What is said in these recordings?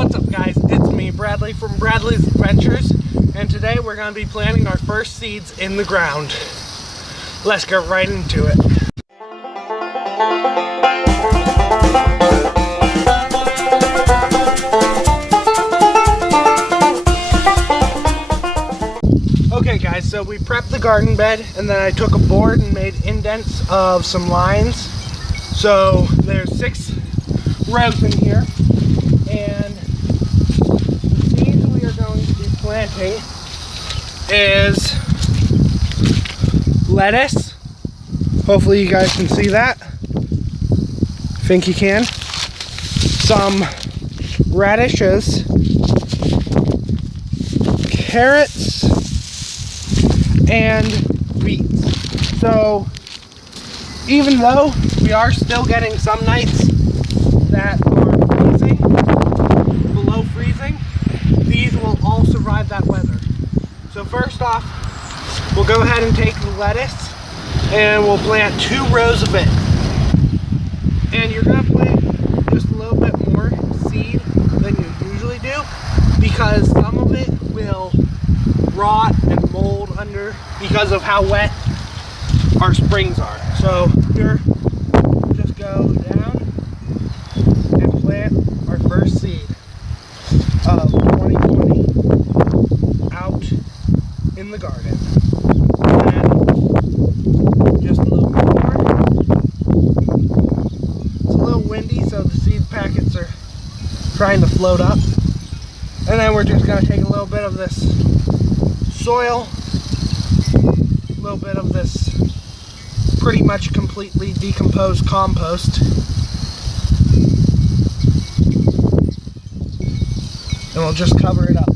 What's up guys, it's me, Bradley from Bradley's Adventures, and today we're going to be planting our first seeds in the ground. Let's get right into it. Okay guys, so we prepped the garden bed and then I took a board and made indents of some lines. So there's 6 rows in here, and the seeds we are going to be planting is lettuce. Hopefully you guys can see that. I think you can. Some radishes, carrots, and beets. So even though we are still getting some nights that are freezing, below freezing, these will all survive that weather. So first off, we'll go ahead and take the lettuce and we'll plant 2 rows of it. And you're going to plant just a little bit more seed than you usually do because some of it will rot and mold under because of how wet our springs are. So here, just go down and plant our first seed of 2020 out in the garden. And just a little bit more. It's a little windy, so the seed packets are trying to float up. And then we're just going to take a little bit of this soil, a little bit of this pretty much completely decomposed compost, and we'll just cover it up.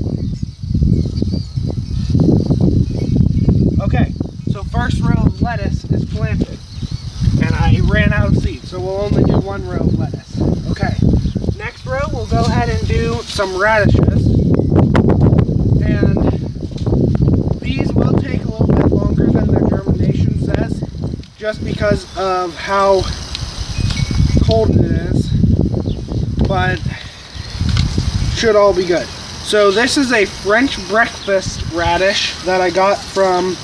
Okay, so first row of lettuce is planted, and I ran out of seeds, so we'll only do 1 row of lettuce. Okay, next row we'll go ahead and do some radishes, and these will take a little bit longer than their germination says, just because of how cold it is, but should all be good. So this is a French breakfast radish that I got from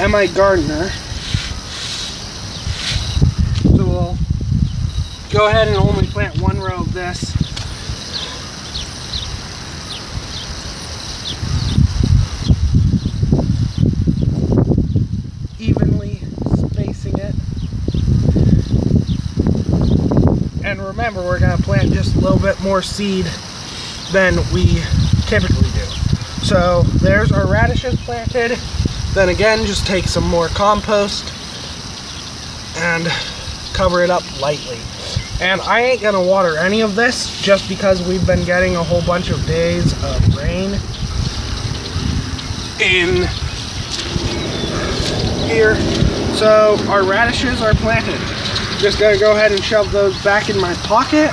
M.I. Gardner. So we'll go ahead and only plant 1 row of this. Evenly spacing it. And remember, we're going to plant just a little bit more seed than we typically do. So there's our radishes planted. Then again, just take some more compost and cover it up lightly. And I ain't going to water any of this just because we've been getting a whole bunch of days of rain in here. So our radishes are planted. Just gotta go ahead and shove those back in my pocket.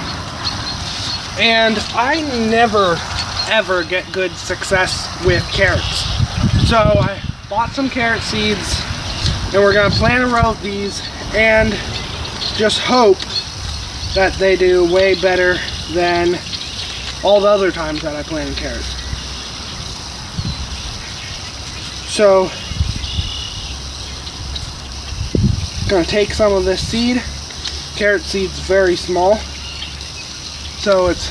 And I never ever get good success with carrots. So I bought some carrot seeds and we're gonna plant a row of these and just hope that they do way better than all the other times that I planted carrots. So gonna take some of this seed. Carrot seed's very small, so it's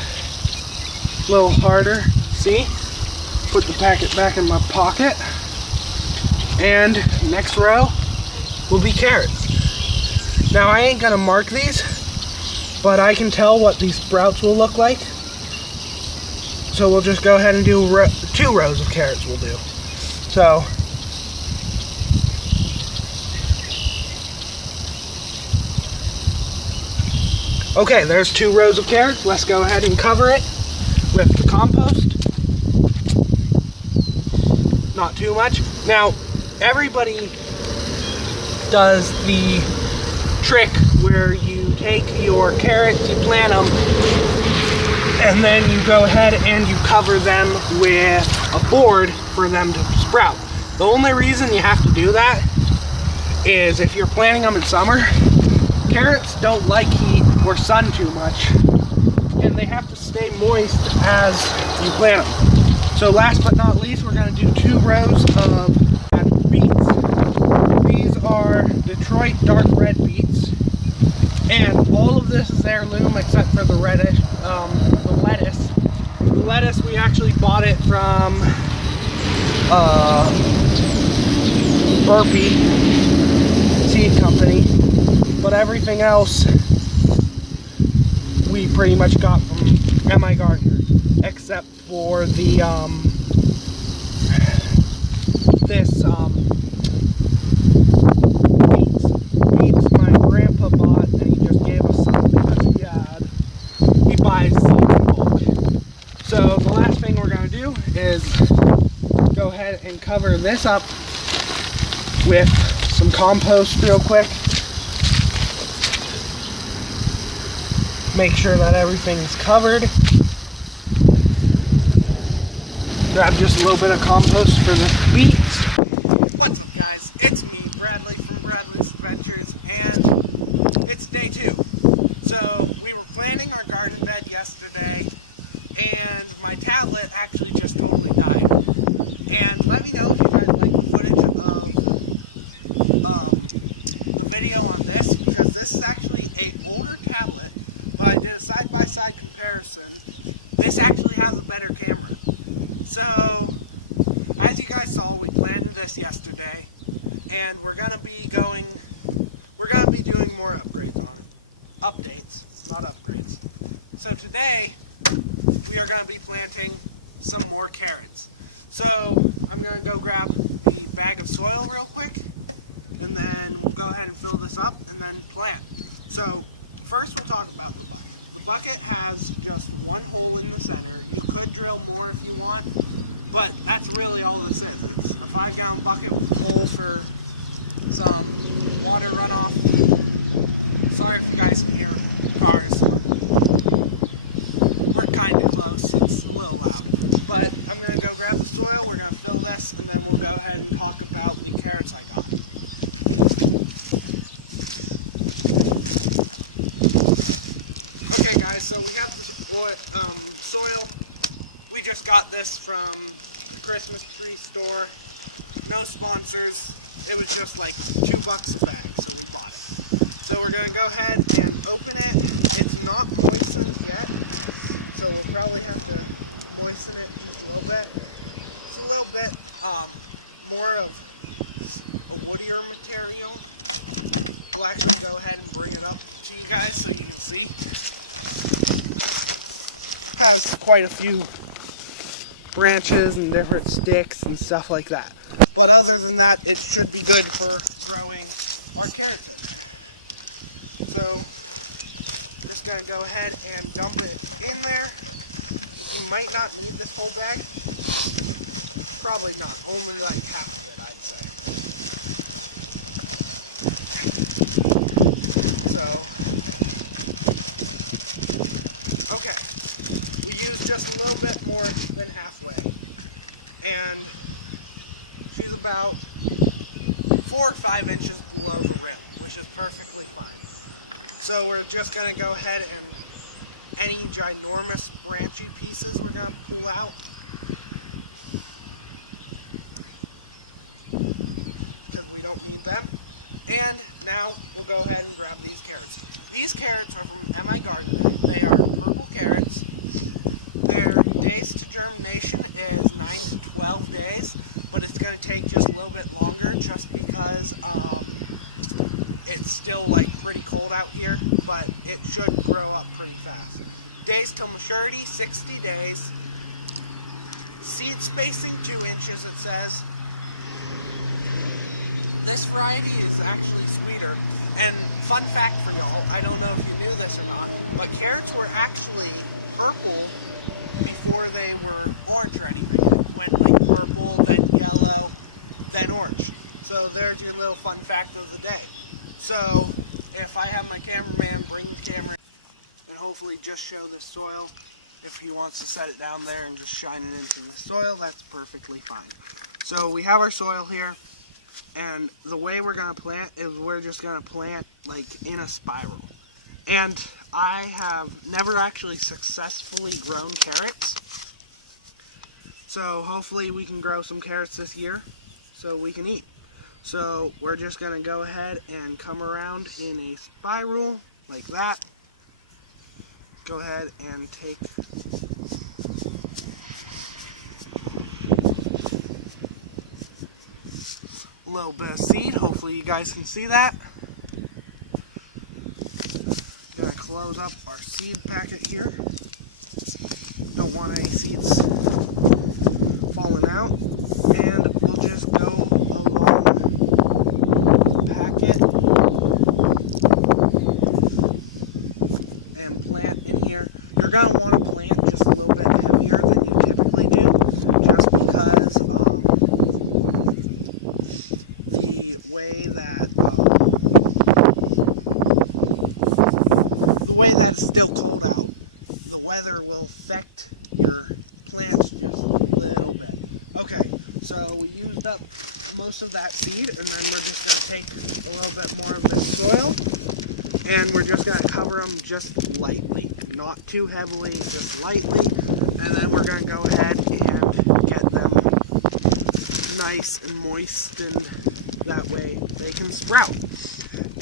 a little harder. See? Put the packet back in my pocket. And next row will be carrots. Now I ain't gonna mark these, but I can tell what these sprouts will look like. So we'll just go ahead and do 2 rows of carrots we'll do. So okay, there's 2 rows of carrots. Let's go ahead and cover it with the compost. Not too much. Now, everybody does the trick where you take your carrots, you plant them, and then you go ahead and you cover them with a board for them to sprout. The only reason you have to do that is if you're planting them in summer, carrots don't like heat or sun too much, and they have to stay moist as you plant them. So last but not least, we're going to do 2 rows of beets. These are Detroit dark red beets, and all of this is heirloom except for the lettuce. The lettuce, we actually bought it from Burpee Seed Company, but everything else we pretty much got from Mi Gardener, except for the beets my grandpa bought, and he just gave us some because he buys seeds in bulk. So the last thing we're going to do is go ahead and cover this up with some compost real quick. Make sure that everything's covered. Grab just a little bit of compost for the beets. What's up, guys? It's me, Bradley from Bradley's Adventures, and it's day 2. So we were planting our garden bed yesterday, and my tablet actually just totally died. And let me know if you guys like the footage of the video on this, because this is actually an older tablet, but I did a side-by-side comparison. This actually has a better camera. So, as you guys saw, we planted this yesterday, and we're gonna be doing more updates, not upgrades. So today, we are gonna be planting some more carrots. So, I'm gonna go grab the bag of soil real quick, and then we'll go ahead and fill this up, and then plant. So, first we'll talk about the bucket. The bucket has just 1 hole in the center. You could drill more if you want, but that's really all this is. It's a 5-gallon bucket with holes for some water runoff. Sorry if you guys can hear cars. We're kind of close. It's a little loud. But I'm going to go grab the soil. We're going to fill this, and then we'll go ahead and talk about the carrots I got. Okay, guys, so we got soil. We just got this from the Christmas tree store. No sponsors. It was just like $2 a bag, so we bought it. So we're gonna go ahead and open it. It's not moistened yet, so we'll probably have to moisten it a little bit. It's a little bit more of a woodier material. We'll actually go ahead and bring it up to you guys so you can see. It has quite a few branches and different sticks and stuff like that. But other than that, it should be good for growing our carrots. So, just gonna go ahead and dump it in there. You might not need this whole bag. Probably not. Only like half of it, I'd say. So, okay. We used just a little bit more than halfway. And she's about 4 or 5 inches below the rim, which is perfectly fine. So we're just going to go ahead and any ginormous branchy pieces we're going to pull out. Because we don't need them. And now we'll go ahead and grab these carrots. These carrots are from Mi Gardener. They are purple carrots. Their days to germination is 9 to 12 days, but it's going to take just a little bit longer just because it's still like pretty cold out here, but it should grow up pretty fast. Days till maturity, 60 days. Seed spacing, 2 inches, it says. This variety is actually sweeter. And fun fact for y'all, I don't know if you knew this or not, but carrots were actually purple before they were orange or anything. It went like purple, then yellow, then orange. So there's your little fun fact of the day. So if I have my cameraman bring the camera and hopefully just show the soil, if he wants to set it down there and just shine it into the soil, that's perfectly fine. So we have our soil here, and the way we're going to plant is we're just going to plant like in a spiral. And I have never actually successfully grown carrots. So hopefully we can grow some carrots this year so we can eat. So we're just going to go ahead and come around in a spiral like that. Go ahead and take a little bit of seed. Hopefully you guys can see that. Gonna close up our seed packet here. Don't want any seeds falling out. And we'll just go along the packet and plant in here. You're gonna want to plant just a little bit heavier than you typically do, just because the way that it's still cold out, the weather will affect your plants just a little bit. Okay, so we used up most of that seed, and then we're just going to take a little bit more of this soil, and we're just going to cover them just lightly, not too heavily, just lightly, and then we're going to go ahead and get them nice and moistened. That way they can sprout.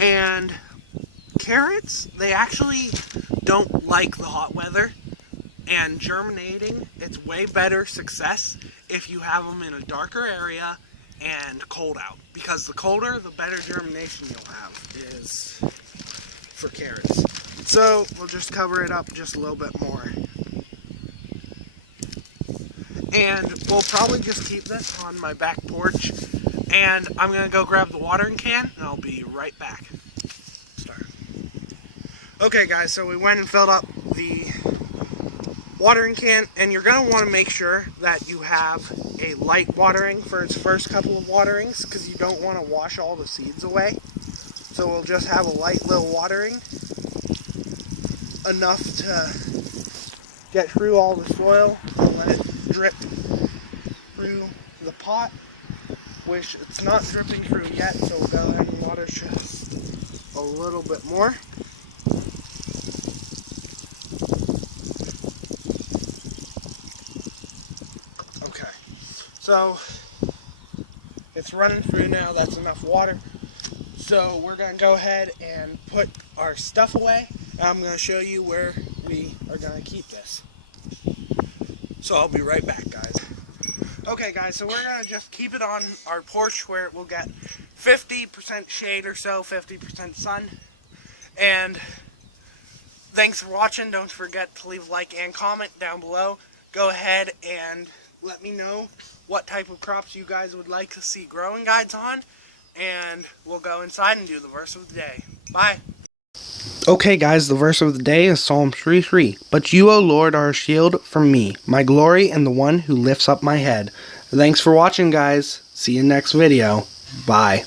And carrots, they actually don't like the hot weather, and germinating, it's way better success if you have them in a darker area and cold out, because the colder, the better germination you'll have is for carrots. So we'll just cover it up just a little bit more, and we'll probably just keep this on my back porch. And I'm going to go grab the watering can, and I'll be right back. Okay guys, so we went and filled up the watering can, and you're going to want to make sure that you have a light watering for its first couple of waterings, because you don't want to wash all the seeds away. So we'll just have a light little watering, enough to get through all the soil and let it drip through the pot, which it's not dripping through yet, so we'll go ahead and water just a little bit more. Okay, so it's running through now, that's enough water. So we're going to go ahead and put our stuff away. I'm going to show you where we are going to keep this. So I'll be right back, guys. Okay guys, so we're going to just keep it on our porch where it will get 50% shade or so, 50% sun. And thanks for watching. Don't forget to leave a like and comment down below. Go ahead and let me know what type of crops you guys would like to see growing guides on. And we'll go inside and do the verse of the day. Bye. Okay guys, the verse of the day is Psalm 3:3. But you, O Lord, are a shield from me, my glory, and the one who lifts up my head. Thanks for watching, guys. See you next video. Bye.